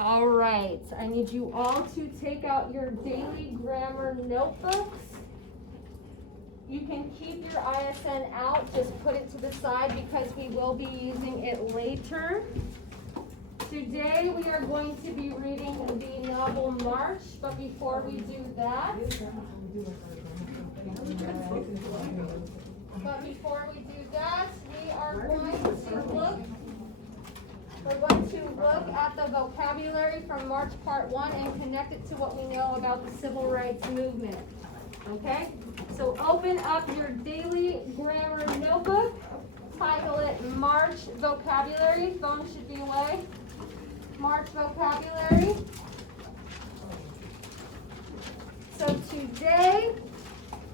All right, I need you all to take out your daily grammar notebooks. You can keep your ISN out, just put it to the side because we will be using it later. Today we are going to be reading the novel March, but before we do that, we are going to look at the vocabulary from March Part 1 and connect it to what we know about the Civil Rights Movement. Okay? So open up your daily grammar notebook, title it March Vocabulary. Phone should be away. March Vocabulary. So today,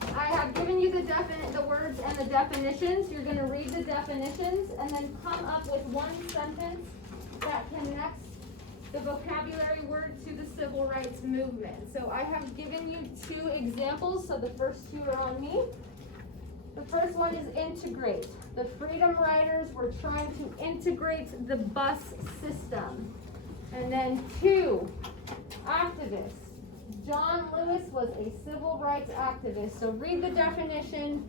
I have given you the words and the definitions. You're going to read the definitions and then come up with one sentence that connects the vocabulary word to the Civil Rights Movement. So I have given you 2 examples, so the first 2 are on me. The first one is integrate. The Freedom Riders were trying to integrate the bus system. And then 2, activist. John Lewis was a civil rights activist. So read the definition,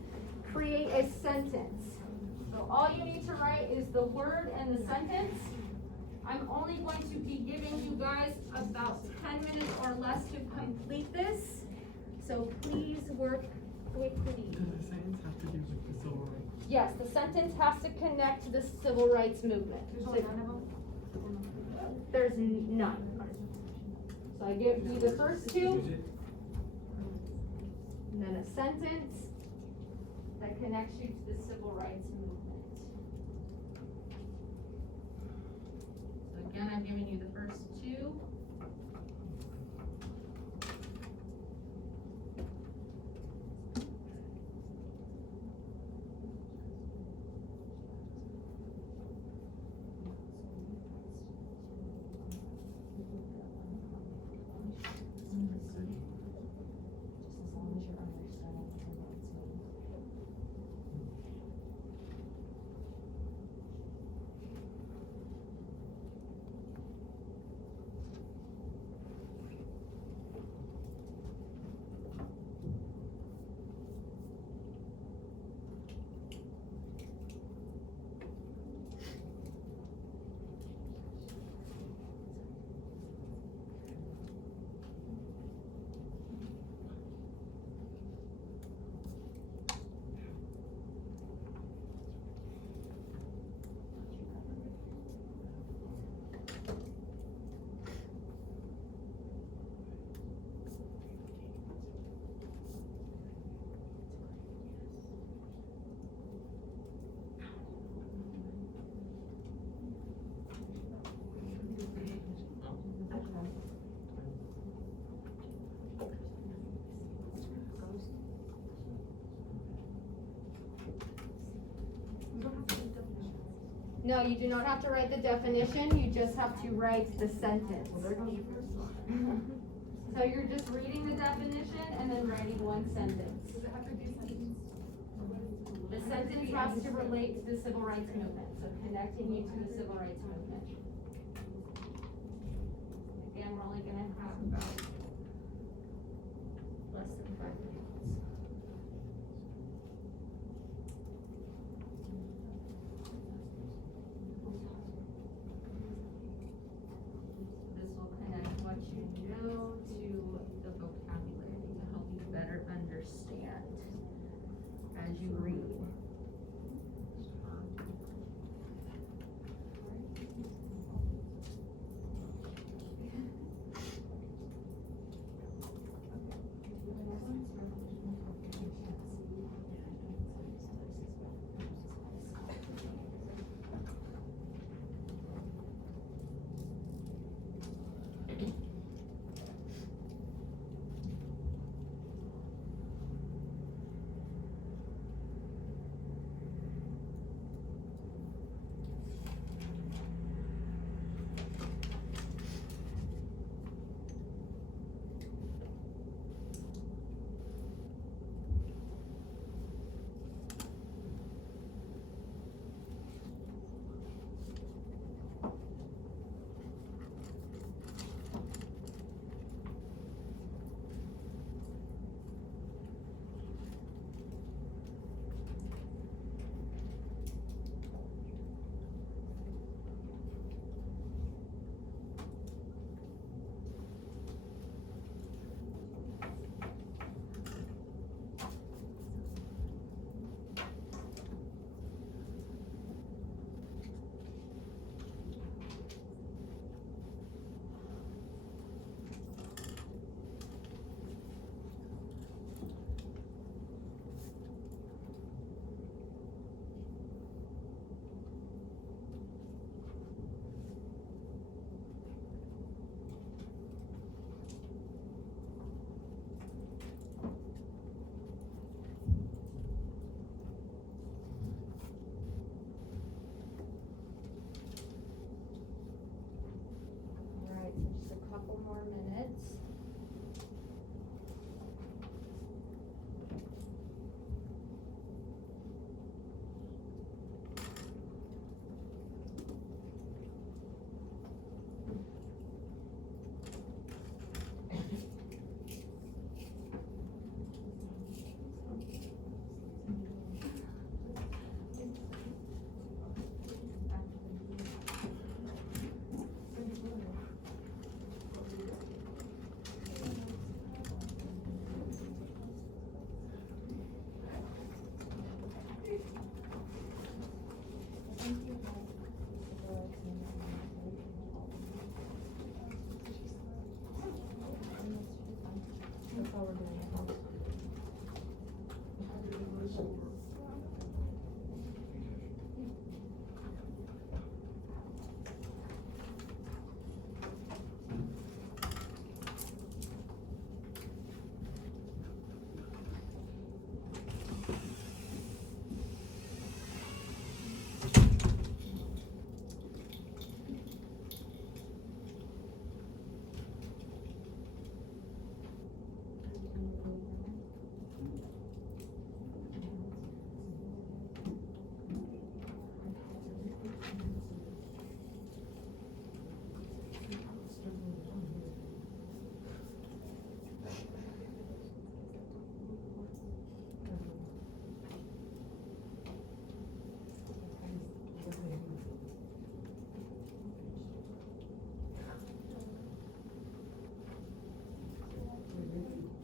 create a sentence. So all you need to write is the word and the sentence. I'm only going to be giving you guys about 10 minutes or less to complete this. So please work quickly. Does the sentence have to do with the civil rights? Yes, the sentence has to connect to the Civil Rights Movement. There's none. So I give you the first 2, and then a sentence that connects you to the Civil Rights Movement. So again, I've given you the first 2. No, you do not have to write the definition, you just have to write the sentence. Well, there goes your first one. So you're just reading the definition and then writing one sentence. Does it have to do sentence? The sentence has to relate to the Civil Rights Movement, so connecting you to the Civil Rights Movement. Again, we're only gonna have about less than 5 minutes. This will connect what you know to the vocabulary to help you better understand as you read. couple more minutes.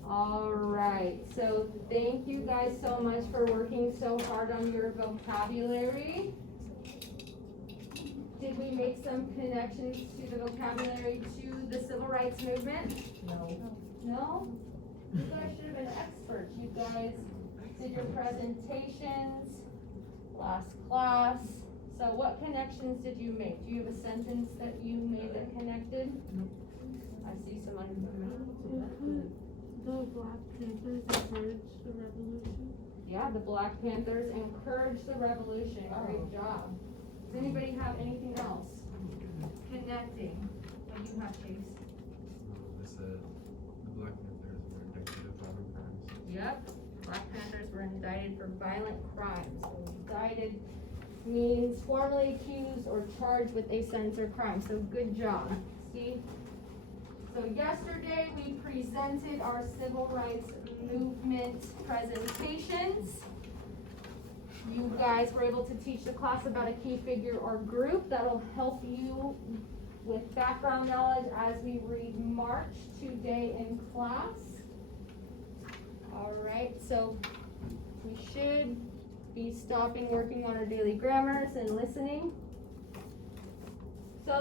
All right, so thank you guys so much for working so hard on your vocabulary. Did we make some connections to the vocabulary to the civil rights movement? No. No? You guys should have been experts. You guys did your presentations last class. So what connections did you make? Do you have a sentence that you made that connected? Nope. I see some on. The Black Panthers encouraged the revolution. Yeah, the Black Panthers encouraged the revolution. Great job. Does anybody have anything else? Connecting. What do you have, Chase? They said the Black Panthers were indicted of violent crimes. Yep. Black Panthers were indicted for violent crimes. So indicted means formally accused or charged with a sentence or crime. So good job. Steve? So yesterday we presented our civil rights movement presentations. You guys were able to teach the class about a key figure or group that'll help you with background knowledge as we read March today in class. All right, so we should be stopping working on our daily grammars and listening. So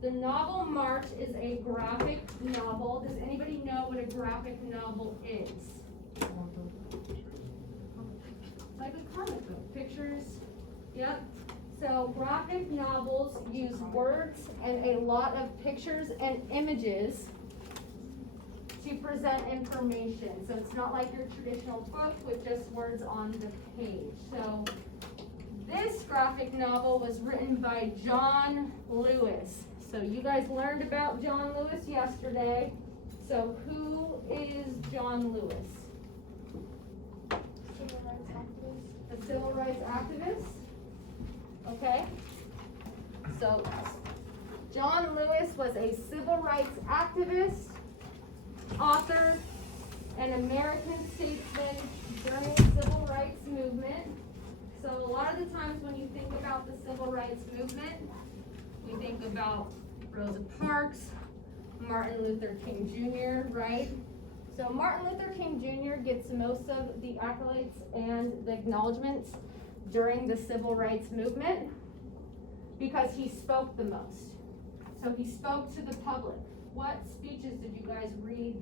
the novel March is a graphic novel. Does anybody know what a graphic novel is? Like a comic book, pictures. Yep. So graphic novels use words and a lot of pictures and images to present information. So it's not like your traditional book with just words on the page. So this graphic novel was written by John Lewis. So you guys learned about John Lewis yesterday. So who is John Lewis? Civil rights activists. A civil rights activist? Okay. So John Lewis was a civil rights activist, author, and American statesman during the civil rights movement. So a lot of the times when you think about the civil rights movement, we think about Rosa Parks, Martin Luther King Jr., right? So Martin Luther King Jr. gets most of the accolades and the acknowledgments during the civil rights movement because he spoke the most. So he spoke to the public. What speeches did you guys read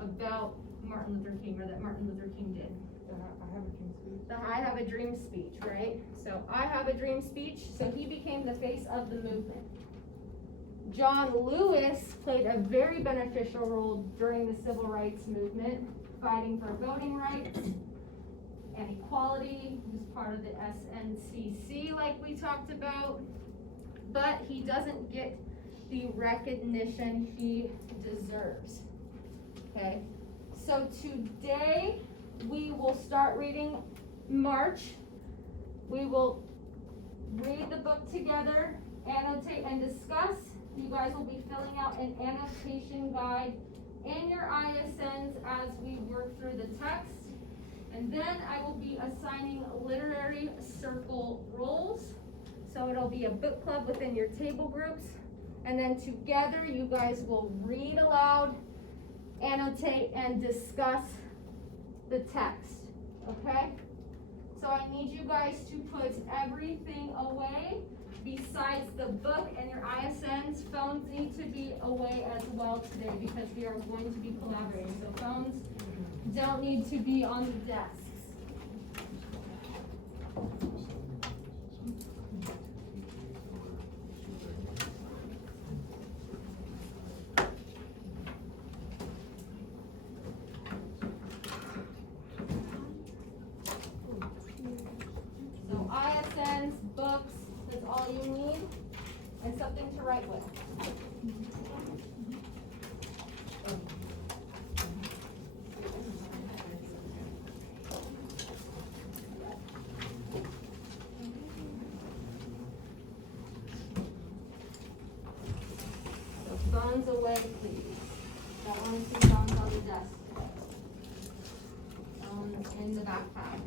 about Martin Luther King or that Martin Luther King did? I have a dream speech. The I Have a Dream speech, right? So I Have a Dream speech, so he became the face of the movement. John Lewis played a very beneficial role during the civil rights movement, fighting for voting rights and equality. He was part of the SNCC like we talked about, but he doesn't get the recognition he deserves. Okay, so today we will start reading March. We will read the book together, annotate and discuss. You guys will be filling out an annotation guide in your ISNs as we work through the text. And then I will be assigning literary circle roles. So it'll be a book club within your table groups. And then together you guys will read aloud, annotate, and discuss the text. Okay? So I need you guys to put everything away besides the book and your ISNs. Phones need to be away as well today because we are going to be collaborating. So phones don't need to be on the desks. So ISNs, books, that's all you need, and something to write with. So phones away, please. Don't want to see phones on the desk. Phones in the backpacks.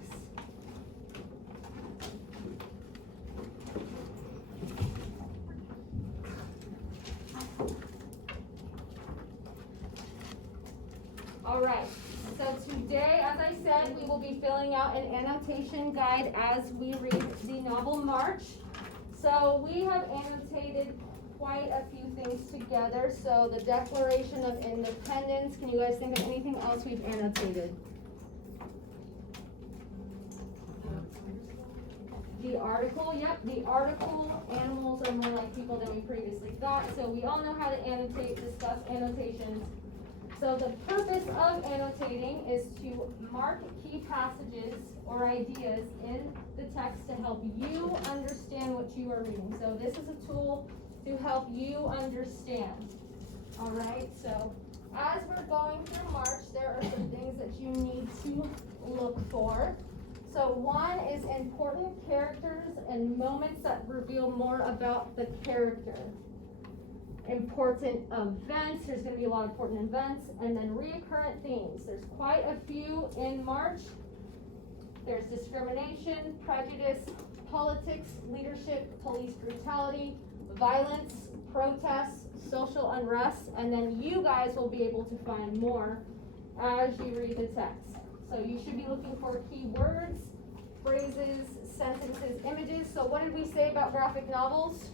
All right, so today, as I said, we will be filling out an annotation guide as we read the novel March. So we have annotated quite a few things together. So the Declaration of Independence. Can you guys think of anything else we've annotated? The article, yep, the article. Animals are more like people than we previously thought. So we all know how to annotate, discuss annotations. So the purpose of annotating is to mark key passages or ideas in the text to help you understand what you are reading. So this is a tool to help you understand. All right, so as we're going through March, there are some things that you need to look for. So one is important characters and moments that reveal more about the character. Important events, there's going to be a lot of important events, and then recurrent themes. There's quite a few in March. There's discrimination, prejudice, politics, leadership, police brutality, violence, protests, social unrest, and then you guys will be able to find more as you read the text. So you should be looking for key words, phrases, sentences, images. So what did we say about graphic novels?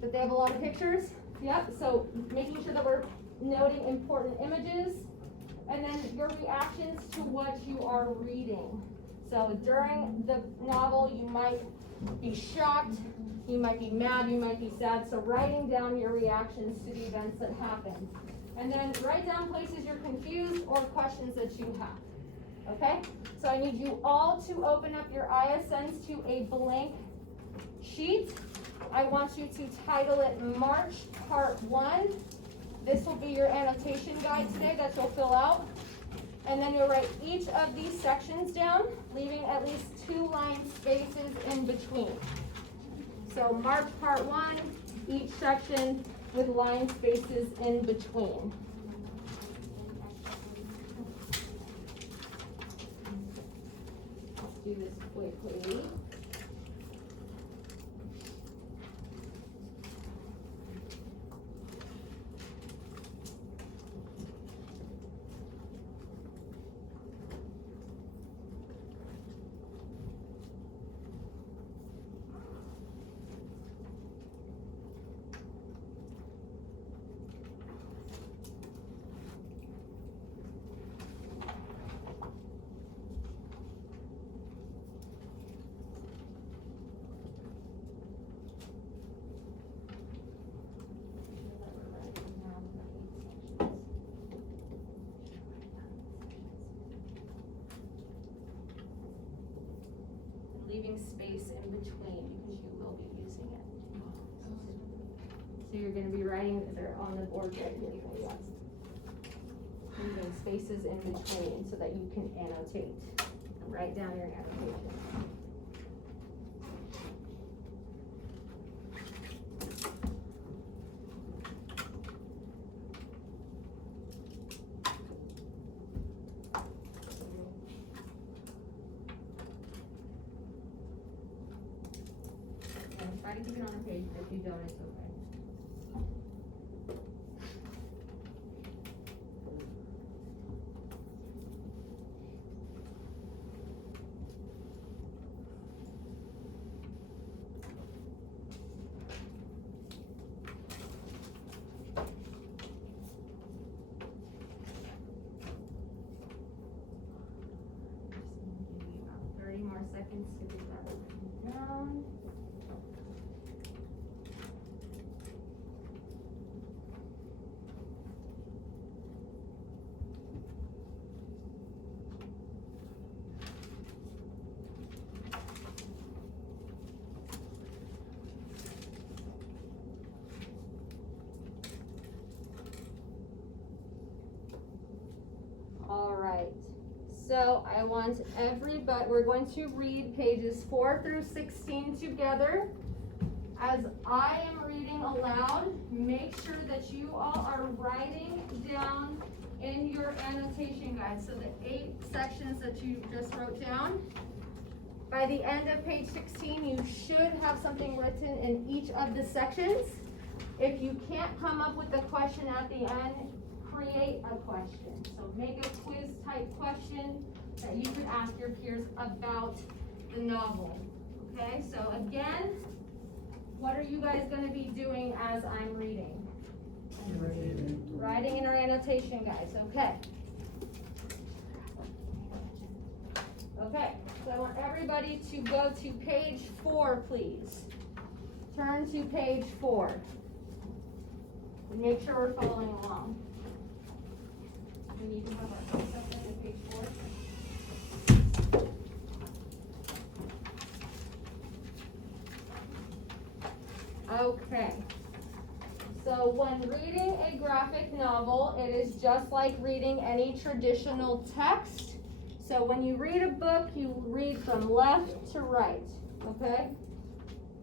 That they have a lot of pictures. Yep, so making sure that we're noting important images, and then your reactions to what you are reading. So during the novel, you might be shocked, you might be mad, you might be sad. So writing down your reactions to the events that happen. And then write down places you're confused or questions that you have. Okay? So I need you all to open up your ISNs to a blank sheet. I want you to title it March Part 1. This will be your annotation guide today that you'll fill out. And then you'll write each of these sections down, leaving at least 2 line spaces in between. So March Part 1, each section with line spaces in between. Let's do this quickly. Leaving space in between because you will be using it. So you're gonna be writing, they're on the board right here, yes. Leaving spaces in between so that you can annotate, write down your annotation. And try to keep it on a page, if you don't, it's okay. Just gonna give you about 30 more seconds to get that written down. All right, so I want everybody, we're going to read pages 4 through 16 together. As I am reading aloud, make sure that you all are writing down in your annotation guide. So the 8 sections that you just wrote down. By the end of page 16, you should have something written in each of the sections. If you can't come up with a question at the end, create a question. So make a quiz type question that you could ask your peers about the novel. Okay, so again, what are you guys going to be doing as I'm reading? Writing in our annotation guides, okay. Okay, so I want everybody to go to page 4, please. Turn to page 4. And make sure we're following along. We need to have our first section on page 4. Okay. So when reading a graphic novel, it is just like reading any traditional text. So when you read a book, you read from left to right, okay?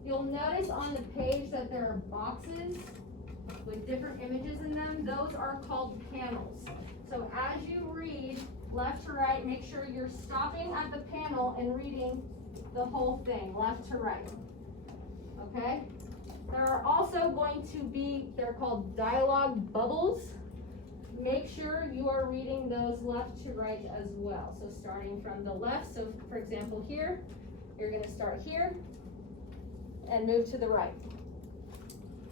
You'll notice on the page that there are boxes with different images in them. Those are called panels. So as you read left to right, make sure you're stopping at the panel and reading the whole thing, left to right, okay? There are also going to be, they're called dialogue bubbles. Make sure you are reading those left to right as well. So starting from the left, so for example here, you're going to start here and move to the right.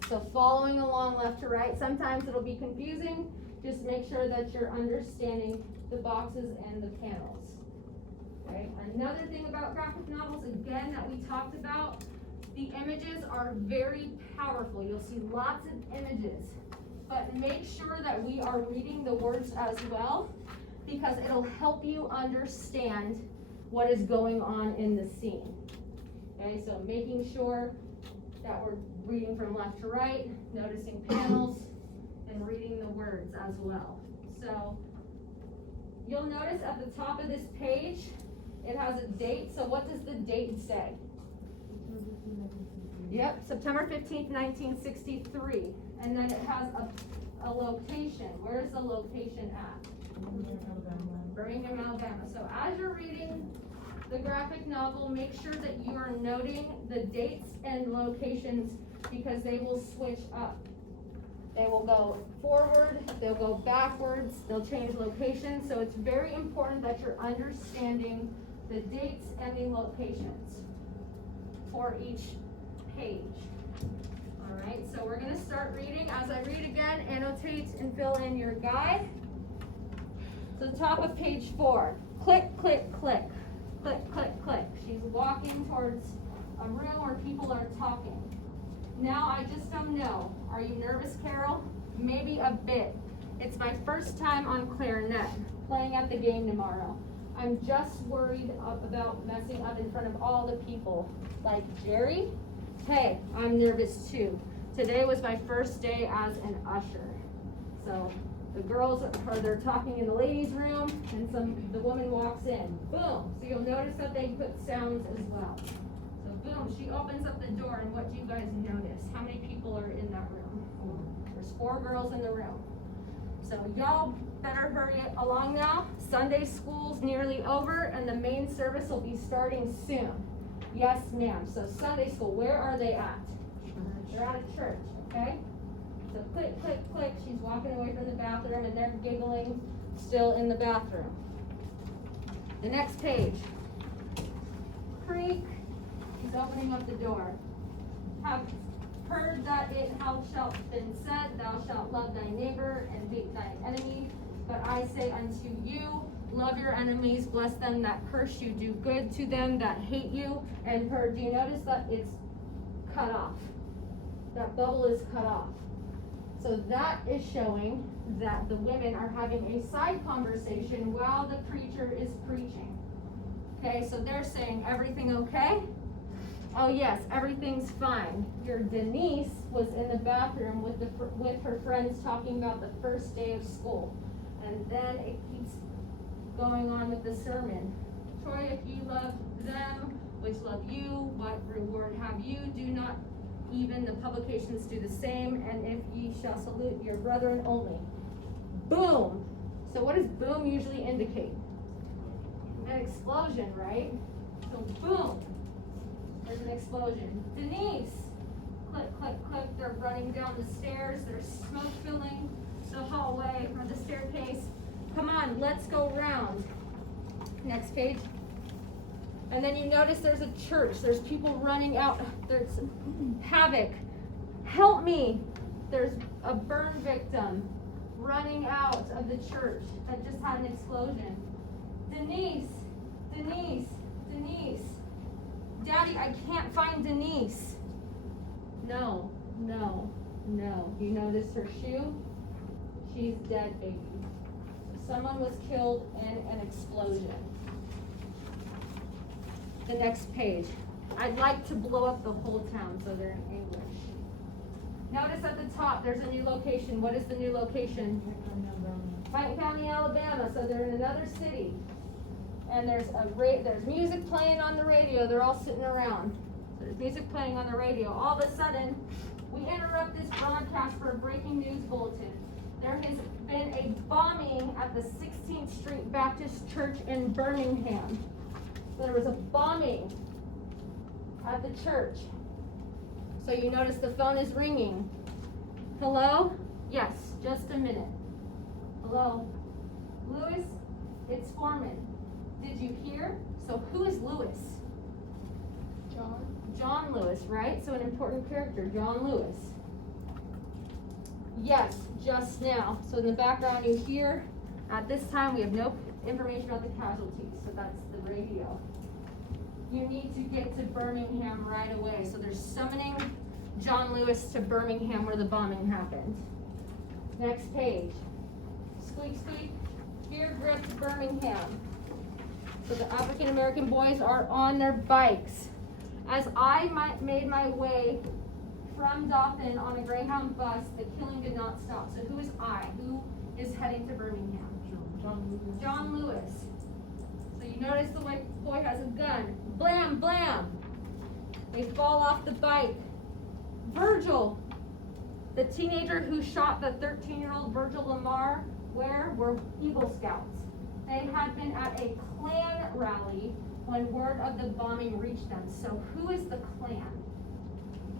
So following along left to right, sometimes it'll be confusing. Just make sure that you're understanding the boxes and the panels. Okay. Another thing about graphic novels, again, that we talked about, the images are very powerful. You'll see lots of images, but make sure that we are reading the words as well, because it'll help you understand what is going on in the scene. Okay, so making sure that we're reading from left to right, noticing panels, and reading the words as well. So you'll notice at the top of this page, it has a date. So what does the date say? Yep, September 15th, 1963. And then it has a location. Where's the location at? Birmingham, Alabama. So as you're reading the graphic novel, make sure that you are noting the dates and locations, because they will switch up. They will go forward, they'll go backwards, they'll change locations. So it's very important that you're understanding the dates and the locations for each page. All right, so we're going to start reading. As I read again, annotate and fill in your guide. So the top of page 4, click, click, click, click, click, click. She's walking towards a room where people are talking. Now I just don't know. Are you nervous, Carol? Maybe a bit. It's my first time on clarinet, playing at the game tomorrow. I'm just worried about messing up in front of all the people. Like Jerry? Hey, I'm nervous too. Today was my first day as an usher. So the girls they're talking in the ladies' room, and the woman walks in. Boom. So you'll notice that they put sounds as well. So boom, she opens up the door, and what do you guys notice? How many people are in that room? There's 4 girls in the room. So y'all better hurry along now. Sunday school's nearly over, and the main service will be starting soon. Yes, ma'am. So Sunday school, where are they at? They're at a church, okay? So click, click, click. She's walking away from the bathroom, and they're giggling still in the bathroom. The next page. Creak. She's opening up the door. Have heard that it shall been said, thou shalt love thy neighbor and hate thy enemy. But I say unto you, love your enemies, bless them that curse you, do good to them that hate you. And do you notice that it's cut off? That bubble is cut off. So that is showing that the women are having a side conversation while the preacher is preaching. Okay, so they're saying, everything okay? Oh yes, everything's fine. Your Denise was in the bathroom with her friends talking about the first day of school. And then it keeps going on with the sermon. Troy, if you love them, which love you, what reward have you? Do not even the publications do the same? And if ye shall salute your brethren only. Boom! So what does boom usually indicate? An explosion, right? So boom! There's an explosion. Denise! Click, click, click. They're running down the stairs. There's smoke filling the hallway or the staircase. Come on, let's go round. Next page. And then you notice there's a church. There's people running out. There's havoc. Help me. There's a burn victim running out of the church that just had an explosion. Denise, Denise, Denise. Daddy, I can't find Denise. No, no, no. You notice her shoe? She's dead, baby. Someone was killed in an explosion. The next page. I'd like to blow up the whole town so they're in English. Notice at the top there's a new location. What is the new location? Fighton County, Alabama. So they're in another city. And there's music playing on the radio. They're all sitting around. So there's music playing on the radio. All of a sudden, we interrupt this broadcast for a breaking news bulletin. There has been a bombing at the 16th Street Baptist Church in Birmingham. So there was a bombing at the church. So you notice the phone is ringing. Hello? Yes, just a minute. Hello? Lewis? It's Foreman. Did you hear? So who is Lewis? John. John Lewis, right? So an important character, John Lewis. Yes, just now. So in the background you hear, at this time we have no information about the casualties, so that's the radio. You need to get to Birmingham right away. So they're summoning John Lewis to Birmingham where the bombing happened. Next page. Squeak, squeak. Fear gripped Birmingham. So the African American boys are on their bikes. As I made my way from Dothan on a Greyhound bus, the killing did not stop. So who is I? Who is heading to Birmingham? John Lewis. So you notice the boy has a gun. Blam, blam. They fall off the bike. Virgil, the teenager who shot the 13-year-old Virgil Lamar, where were Eagle Scouts? They had been at a Klan rally when word of the bombing reached them. So who is the Klan?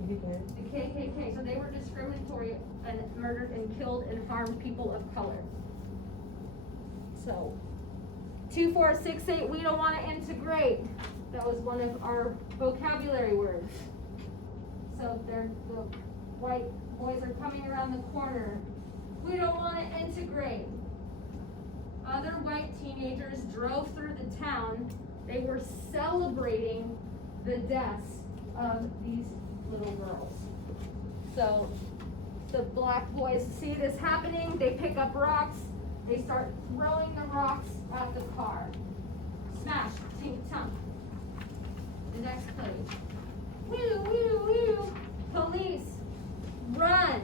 The KKK. So they were discriminatory and murdered and killed and harmed people of color. So 2468, we don't want to integrate. That was one of our vocabulary words. So the white boys are coming around the corner. We don't want to integrate. Other white teenagers drove through the town. They were celebrating the deaths of these little girls. So the black boys see this happening. They pick up rocks. They start throwing the rocks at the car. Smash, tink, tunk. The next page. Woo, woo, woo. Police. run.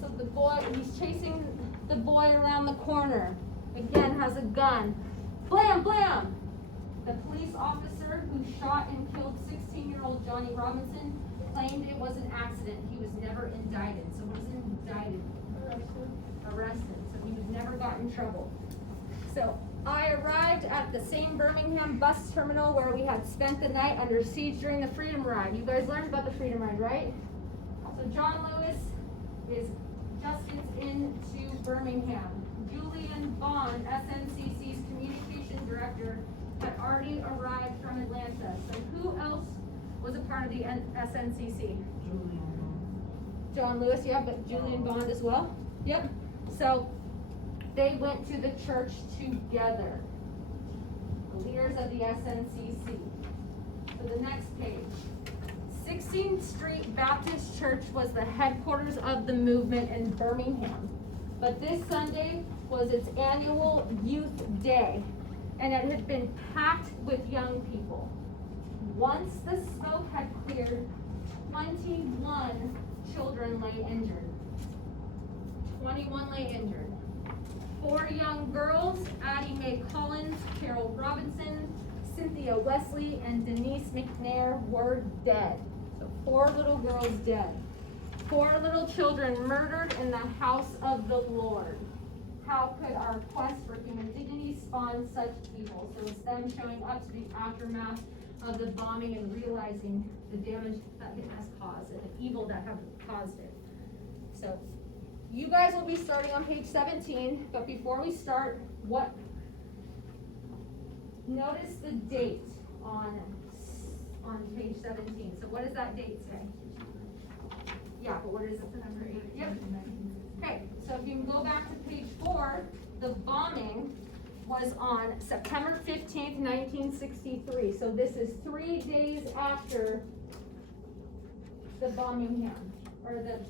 So the boy, he's chasing the boy around the corner. Again, has a gun. Blam, blam. The police officer who shot and killed 16-year-old Johnny Robinson claimed it was an accident. He was never indicted. So wasn't indicted. Arrested. So he was never got in trouble. So I arrived at the same Birmingham bus terminal where we had spent the night under siege during the Freedom Ride. You guys learned about the Freedom Ride, right? So John Lewis is just gets into Birmingham. Julian Bond, SNCC's communication director, had already arrived from Atlanta. So who else was a part of the SNCC? John Lewis, yeah, but Julian Bond as well? Yep. So they went to the church together. The leaders of the SNCC. So the next page. 16th Street Baptist Church was the headquarters of the movement in Birmingham. But this Sunday was its annual youth day, and it had been packed with young people. Once the smoke had cleared, 21 children lay injured. 21 lay injured. 4 young girls, Addie Mae Collins, Carol Robinson, Cynthia Wesley, and Denise McNair were dead. So 4 little girls dead. 4 little children murdered in the house of the Lord. How could our quest for human dignity spawn such evil? So it's them showing up to the aftermath of the bombing and realizing the damage that it has caused and the evil that have caused it. So you guys will be starting on page 17, but before we start, notice the date on page 17. So what does that date say? Yeah, but what is it? Number 8. Yep. Okay, so if you can go back to page 4, the bombing was on September 15th, 1963. So this is 3 days after the Birmingham, or the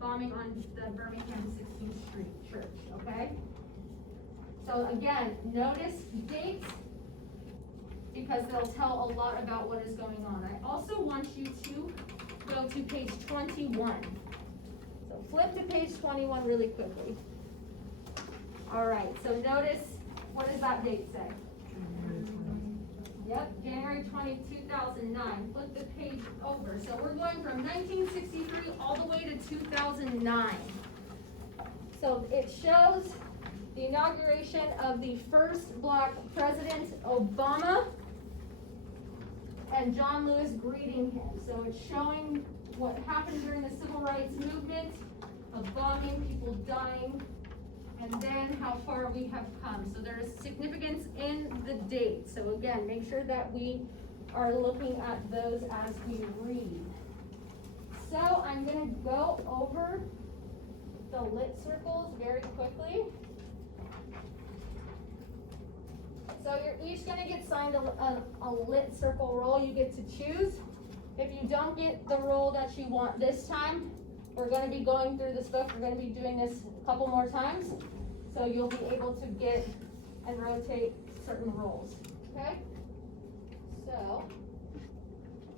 bombing on the Birmingham 16th Street Church, okay? So again, notice dates because they'll tell a lot about what is going on. I also want you to go to page 21. So flip to page 21 really quickly. All right, so notice, what does that date say? Yep, January 20, 2009. Flip the page over. So we're going from 1963 all the way to 2009. So it shows the inauguration of the first black president, Obama, and John Lewis greeting him. So it's showing what happened during the civil rights movement, of bombing, people dying, and then how far we have come. So there is significance in the date. So again, make sure that we are looking at those as we read. So I'm going to go over the lit circles very quickly. So you're each going to get signed a lit circle roll. You get to choose. If you don't get the roll that you want this time, we're going to be going through this book. We're going to be doing this a couple more times. So you'll be able to get and rotate certain rolls. Okay? So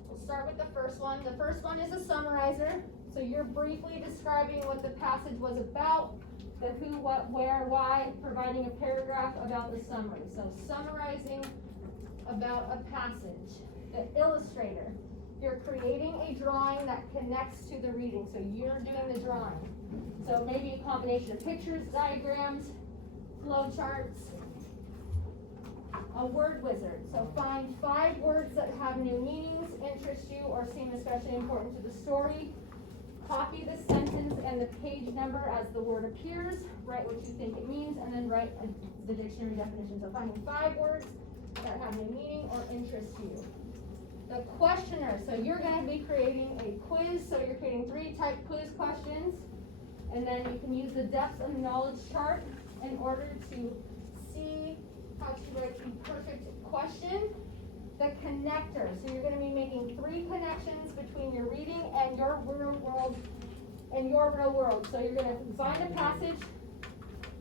we'll start with the first one. The first one is a summarizer. So you're briefly describing what the passage was about, the who, what, where, why, providing a paragraph about the summary. So summarizing about a passage. The illustrator. You're creating a drawing that connects to the reading. So you're doing the drawing. So maybe a combination of pictures, diagrams, flow charts. A word wizard. So find 5 words that have new meanings, interest you, or seem especially important to the story. Copy the sentence and the page number as the word appears. Write what you think it means, and then write the dictionary definition. So finding 5 words that have new meaning or interest you. The questioner. So you're going to be creating a quiz. So you're creating 3 type quiz questions. And then you can use the depth of knowledge chart in order to see how to write the perfect question. The connector. So you're going to be making 3 connections between your reading and your real world So you're going to find a passage.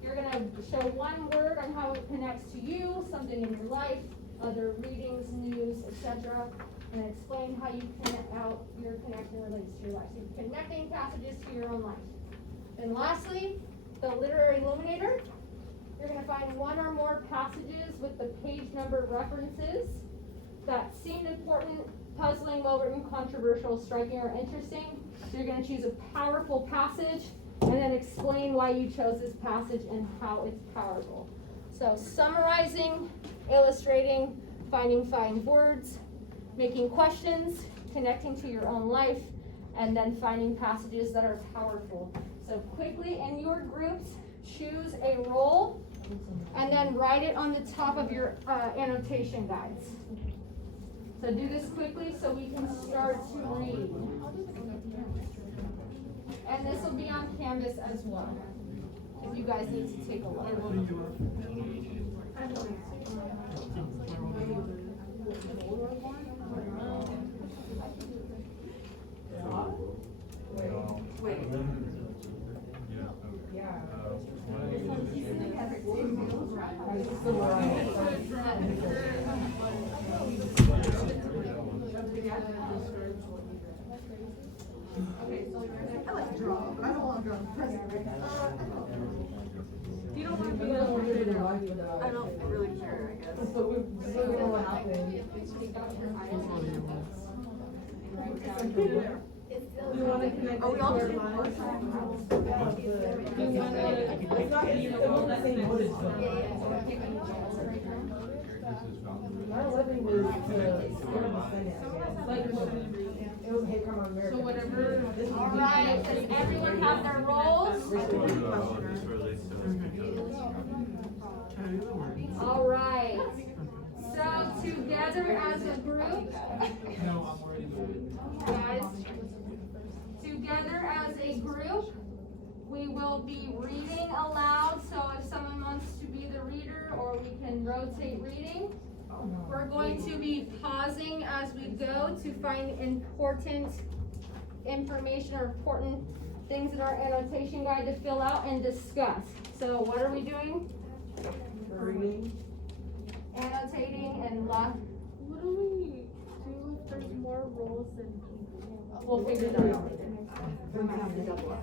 You're going to show 1 word on how it connects to you, something in your life, other readings, news, etc. and explain how you connect out your connection relates to your life. So you're connecting passages to your own life. And lastly, the literary illuminator. You're going to find one or more passages with the page number references that seemed important, puzzling, well-written, controversial, striking, or interesting. So you're going to choose a powerful passage and then explain why you chose this passage and how it's powerful. So summarizing, illustrating, finding fine words, making questions, connecting to your own life, and then finding passages that are powerful. So quickly in your groups, choose a role and then write it on the top of your annotation guides. So do this quickly so we can start to read. And this will be on Canvas as well, if you guys need to take a look. I like to draw, but I don't want to draw the president. You don't want to be I don't really care, I guess. So we don't know what happened. You want to connect Are we to all your doing life? one? You want to, It's not getting, it won't the same footage though. 9/11 was terrible Senate, I guess. It was a hate crime on America. so whatever. All right, does everyone have their roles? All right. So together as a group, guys, together as a group, we will be reading aloud. So if someone wants to be the reader, or we can rotate reading. We're going to be pausing as we go to find important information or important things in our annotation guide to fill out and discuss. So what are we doing? Reading. Annotating and lock. What do we do if there's more roles than people? We'll figure that out later. We might have to double up.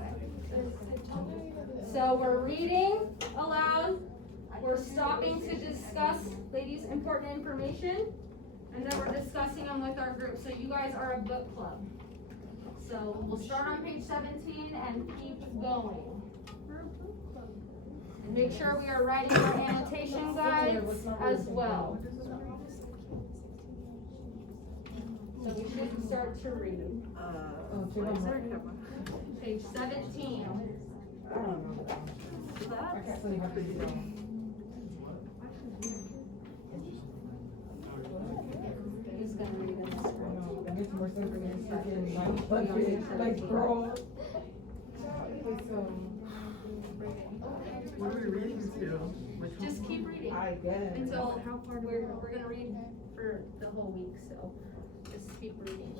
So we're reading aloud. We're stopping to discuss, ladies, important information. And then we're discussing them with our group. So you guys are a book club. So we'll start on page 17 and keep going. And make sure we are writing our annotation guides as well. So we should start to read. Page 17. I don't know. I can't tell you how to do that. Who's gonna read in this I room? know, it makes more sense for me to start in my budget, like, girl. What are we reading to? Just keep reading I guess. until we're gonna read for the whole week, so just keep reading.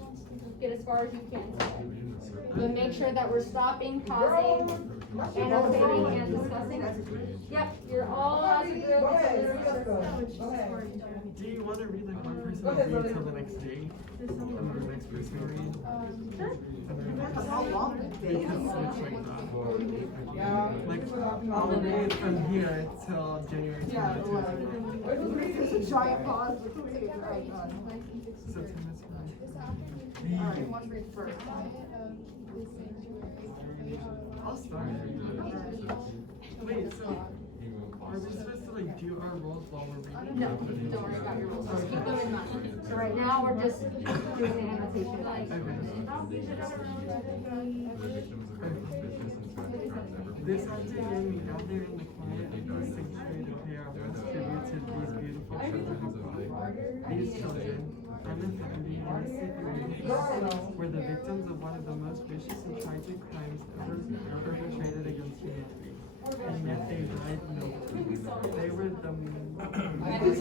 Get as far as you can today. But make sure that we're stopping, pausing, annotating, and discussing. Yep, you're all as a group. Go ahead, let's go. Go ahead. Do you want to read like one person Go ahead, read Zoe. till the next day? And then the next person read? Sure. Depends how long the day We can is. switch like that. Yeah. Like, I'll read from here till January 2022. There's a giant pause. Right on. September's fine. Alright, one read first. I'll start. Wait, so are we supposed to like do our roles while we're reading? No, don't worry about your rules. Just keep them in mind. So right now, we're just doing the annotation guide. This afternoon, we gather in the quiet of the sanctuary to pay our most tribute to these beautiful children. These children, unintended in a situation, were the victims of one of the most vicious and tragic crimes ever perpetrated against humanity. And yet they died nobly. They were the martyrs. And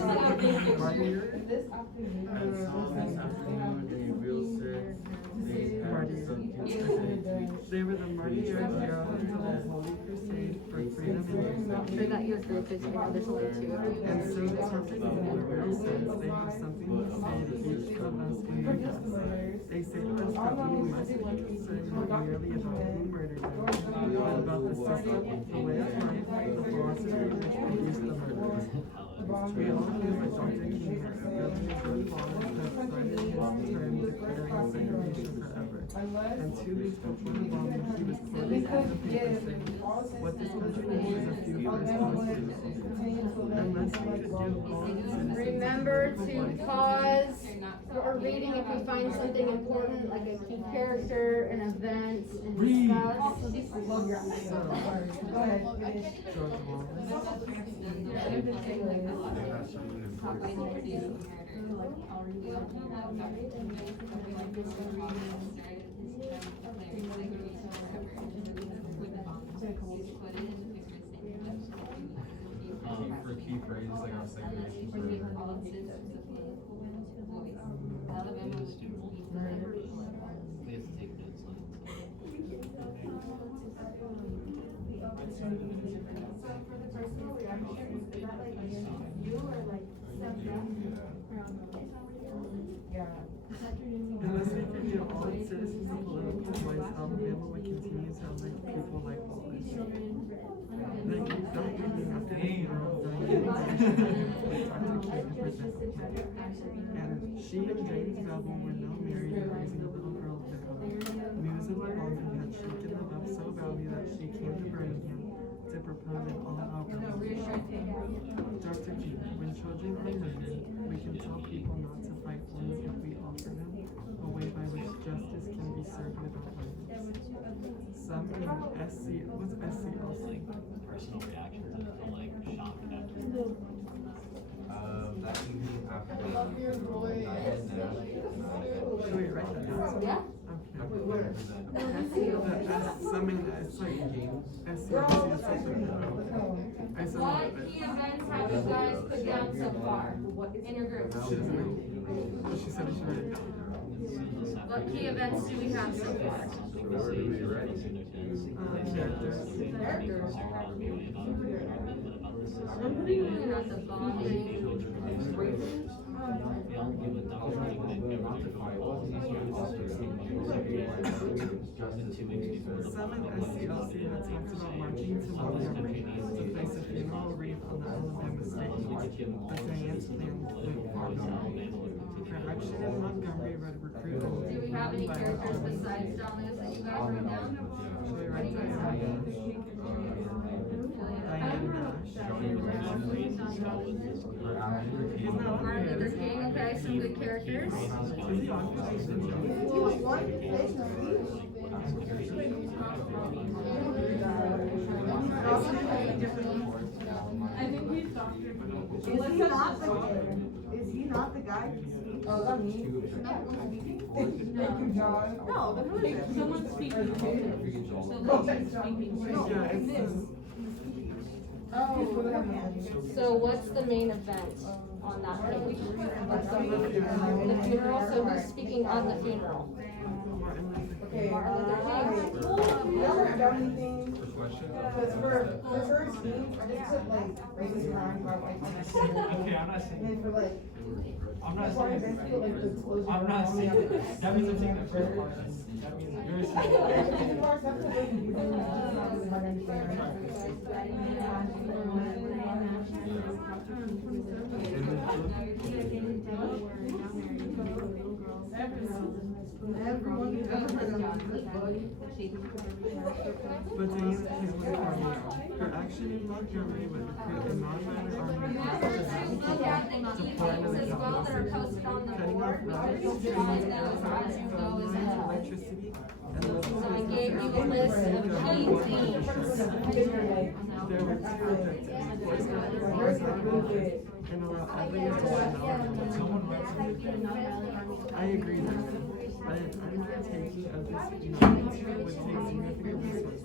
so this afternoon they will say they had something to say. They were the Mardi Gras heroes of the Holy Crusade for freedom and justice. Or that your group is here, there's only two of you. And so they represent in a real sense, they have something to say to each of us in their deaths. They say to us that we must be concerned not merely about who murdered them, but about the system, the way of life, the philosophy which produced the murderers. We all knew that Dr. King had spoken his own laws that cited his term declaring segregation forever. And 2 weeks before the bombing, he was quoted in the paper saying, "What this country needs is a few first class citizens." Unless we could do all the citizens. Remember to pause for reading if you find something important, like a key character, an event, and discuss. George Wallace. For key phrases, like I was saying, Unless we could give all its citizens a political voice, Alabama would continue to elect people like Wallace. Like, don't give me after the funeral, Diane Nash with Dr. King present the plan. And she and James Bevel were now married and raising a little girl of their own. News of the bombing had shaken them up so badly that she came to Birmingham to propose an all-out revolution. Dr. King, when children are murdered, we can tell people not to fight for us if we offer them a way by which justice can be served without violence. Some in SC, what's SCLC? Personal reaction to like shock after. that evening after Diane Nash. Should we write that down? Yeah. Some in, it's like SCLC, it's like the, I said What key events have you guys put down so far in your group? she doesn't know. Well, she said she wrote it down. What key events do we have so far? Characters. I'm putting you at the bombing. Some in SCLC had talked about marching to Montgomery to place a funeral wreath on the Alabama stage, but Diane's plan went far beyond. Her action in Montgomery would recruit and Do we have any characters besides John Lewis that you guys wrote down? Should we write Diane He's not on Martin here. Luther King, okay, some good characters. Is he on I think he's Dr. Is he not the guy? Oh, is that me? Thank you, John. No, but who is it? Someone's speaking. Yeah, it's So what's the main event on that page? The funeral, so who's speaking on the funeral? Okay, Martin Luther King. you haven't done anything, First question. because for first team, I just took like racist crime, by white Okay, I'm not and saying, then for like, I'm not for saying, basically like the closure. I'm not saying, that means I'm taking the first part, that means very Everyone who's ever heard of him. But Diane King was army. Her action in Montgomery would recruit a non-violent army Look at the to key pour things into the as well that are capital posted on the cutting board. off roads, Just trees, find those as roads, you go phone as lines, well. electricity, and So I local gave you a list of key themes. There were 2 objectives. First, to and allow everyone to know. I agree with you, but an undertaking of this magnitude would take significant resources.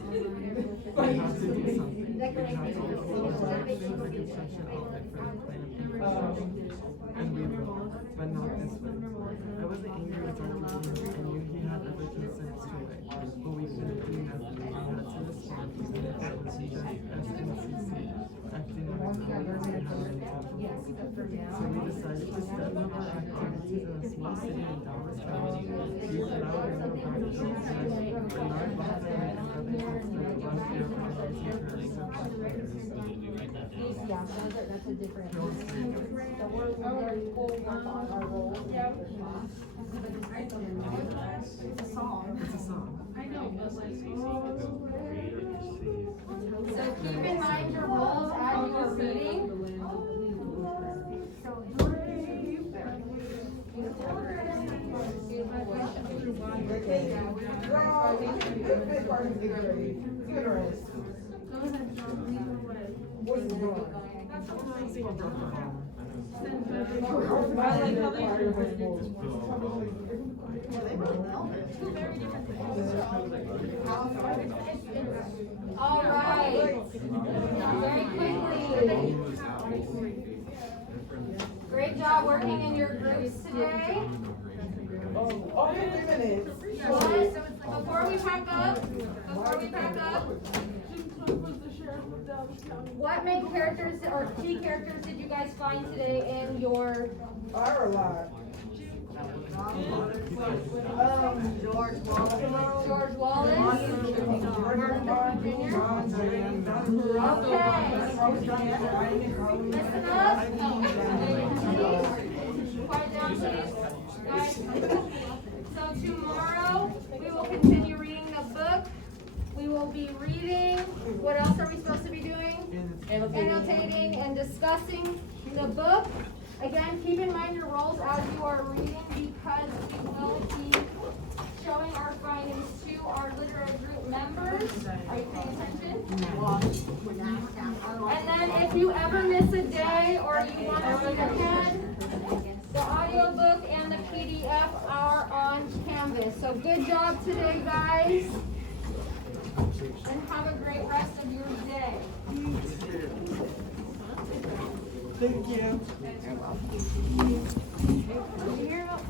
We have to do something. We have to look for direction, the construction outlet for the plan of construction. And we will, but not this way. I wasn't angry with Dr. King. I knew he had other concerns to weigh, but we couldn't So we decided to step up our activities in a small city in Dallas County. We set out in the back of the Bernard Bonner and others instead of last year organizing Yeah, that's a different. The word will work on our role. Yeah. It's a song. It's a song. I know, but like, So keep in mind your roles as you are reading. Good part of the grade. Good rest. go ahead, John, lead the way. Voice is going. I like how they are. Yeah, they really nailed it. Two very different things. All right. Very quickly. Great job working in your groups today. Oh, 3 minutes. What, before we pack up, Jim Todd was the sheriff of Dallas County. what main characters or key characters did you guys find today in your Fire a lot. George Wallace. George Wallace? Martin Luther King Jr.? Okay. Listen up. Quiet down, please. Guys. So tomorrow, we will continue reading the book. We will be reading, what else are we supposed to be doing? Annotating and discussing the book. Again, keep in mind your roles as you are reading because we will be showing our findings to our literary group members. Are you paying attention? And then if you ever miss a day or you want to read ahead, the audiobook and the PDF are on Canvas. So good job today, guys. And have a great rest of your day. Thank you.